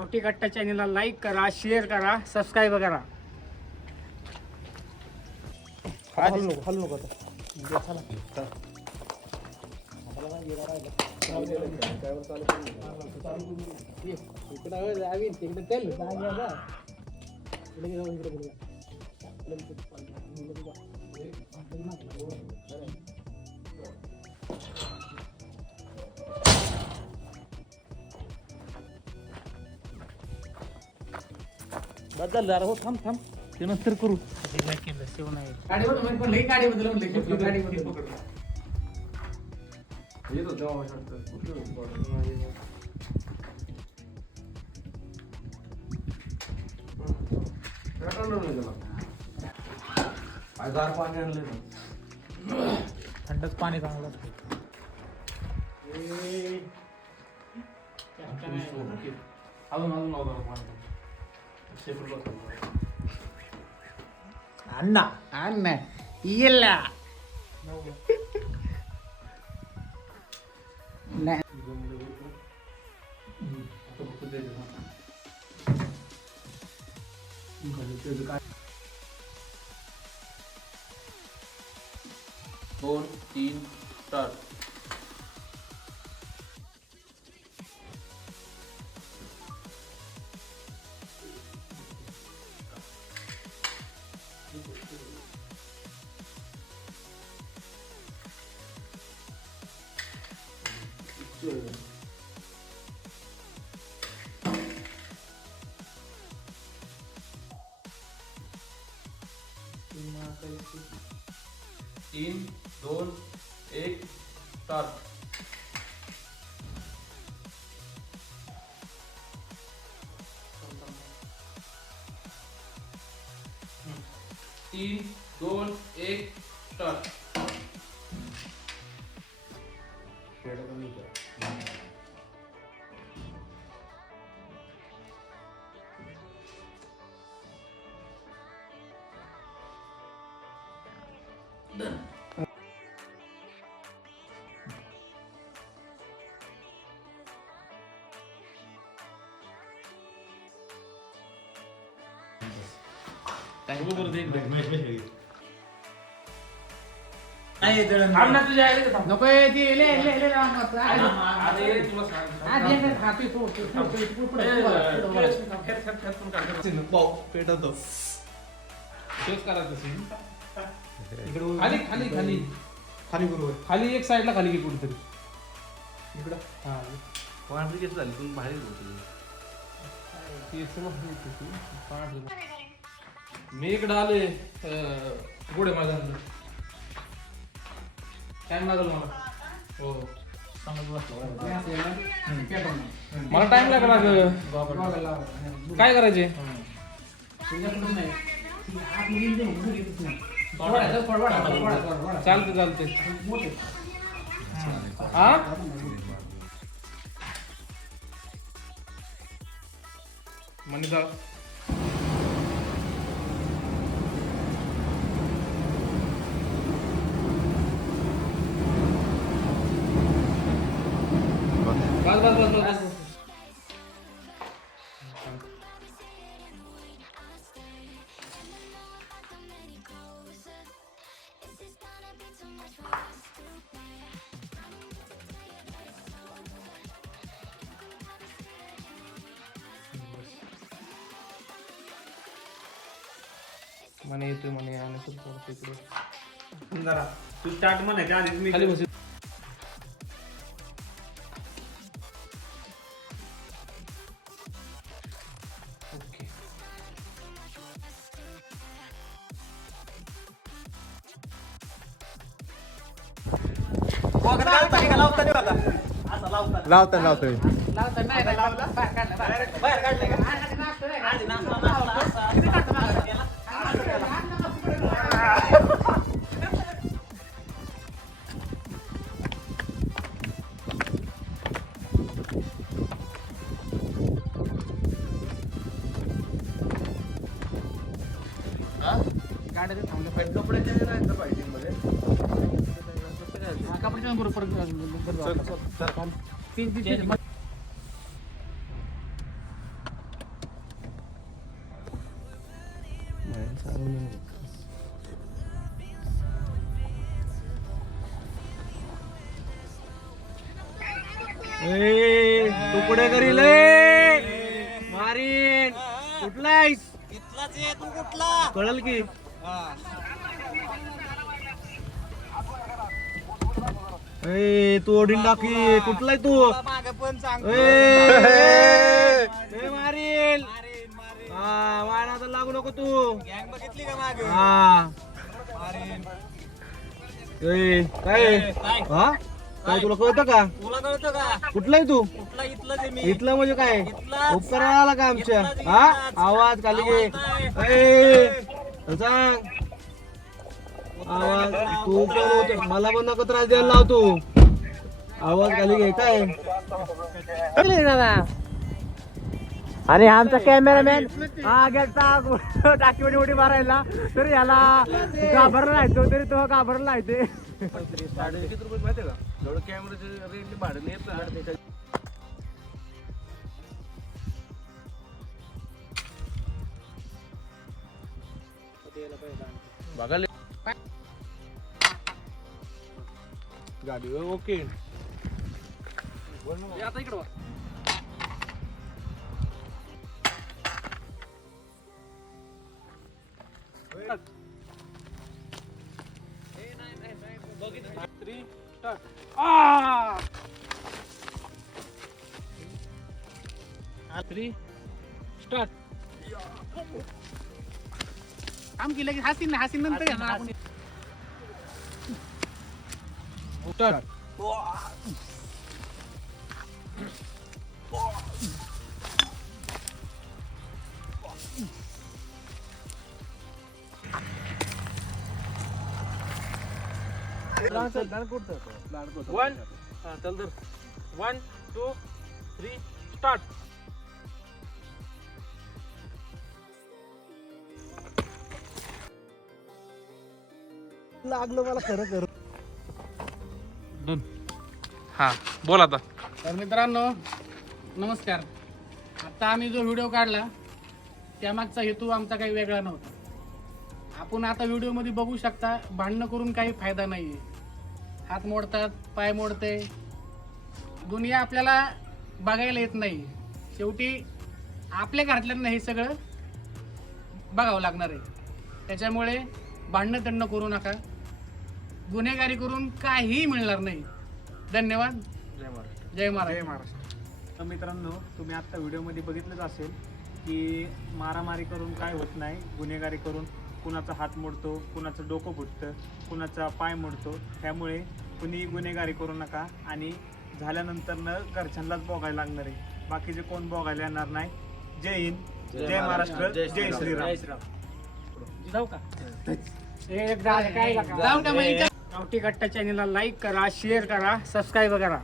गावठी कट्टा चॅनलला लाईक करा, शेअर करा, सबस्क्राईब करा. हलू नको बदल जरा हो थांब ते नंतर करू थंडच पाणी चांगलं अण्णा अण्णा येला नाही 2, 3, स्टार्ट. तीन, 2, 1, स्टार्ट. तीन, 2, 1, स्टार्ट. नको पेटवतो. खाली खाली खाली खाली बरोबर खाली एक साईडला खाली घे कुठेतरी इकडं झाली तुम्ही बाहेर मी इकडं आलोय गोडे मैदान टाइम लागल मला हो मला टाइम लागला काय करायचे चालते चालते हा मनीषा बस बस बस बस मने येते मने आणि थोडं इकडे जरा तू स्टार्ट म्हणायच्या आधीच मी खाली बस लावतोय गाड्या थांबल्या पाहिजे कपड्याच्या पाहिजे मध्ये कपड्याच्या बरोबर तीन तू पुढे करील मारीन कुठलायस इथलाच आहे तू कुठला कळल की तू ओढीन टाकी कुठलाय तू मागे पण सांग मारील मारा तर लागू नको तू गँग बघितली का मागे हा काय हा काय तुला कळतं का तुला कळतं का कुठलाय तू कुठला इथलाच आहे मी इथलं म्हणजे काय इथलाच. उपकार आला का आमच्या इथलाच, हा इथलाच. आवाज खाली घे सांग आवाज तू पण होत मला पण नको त्रास द्यायला लावतो आवाज खाली घे काय आणि आमचा कॅमेरामॅन हा गेलता टाकीवडी उडी मारायला तरी याला घाबरला नाही तो तरी तो घाबरला नाही ते किती रुपये माहिती का जेवढं कॅमेराचे रेट भाडं येत ना बघायला गाडी ओके आता इकडं काम केलं की हसीन हसीन नंतर येणार आपण. वन चल तर 1 2 3 स्टार्ट लागलं मला खरं कर हा बोल आता तर मित्रांनो नमस्कार. आता आम्ही जो व्हिडिओ काढला त्यामागचा हेतू आमचा काही वेगळा नव्हता. आपण आता व्हिडिओमध्ये बघू शकता भांडणं करून काही फायदा नाही आहे. हात मोडतात पाय मोडते दुनिया आपल्याला बघायला येत नाही. शेवटी आपल्या घरातल्यांना हे सगळं बघावं लागणार आहे. त्याच्यामुळे भांडणं तंडणं करू नका. गुन्हेगारी करून काहीही मिळणार नाही. धन्यवाद. जय महाराष्ट्र जय महाराज. जय महाराष्ट्र. तर मित्रांनो तुम्ही आत्ता व्हिडिओमध्ये बघितलंच असेल की मारामारी करून काय होत नाही. गुन्हेगारी करून कुणाचा हात मोडतो, कुणाचं डोकं फुटतं, कुणाचा पाय मोडतो. त्यामुळे कुणी गुन्हेगारी करू नका आणि झाल्यानंतर न घरच्यांनाच बघायला लागणार आहे. बाकीचे कोण बघायला येणार नाही. जय हिंद, जय महाराष्ट्र, जय श्रीराम. जाऊ का जाऊ का गावठी कट्टा चॅनलला लाईक करा, शेअर करा, सबस्क्राईब करा.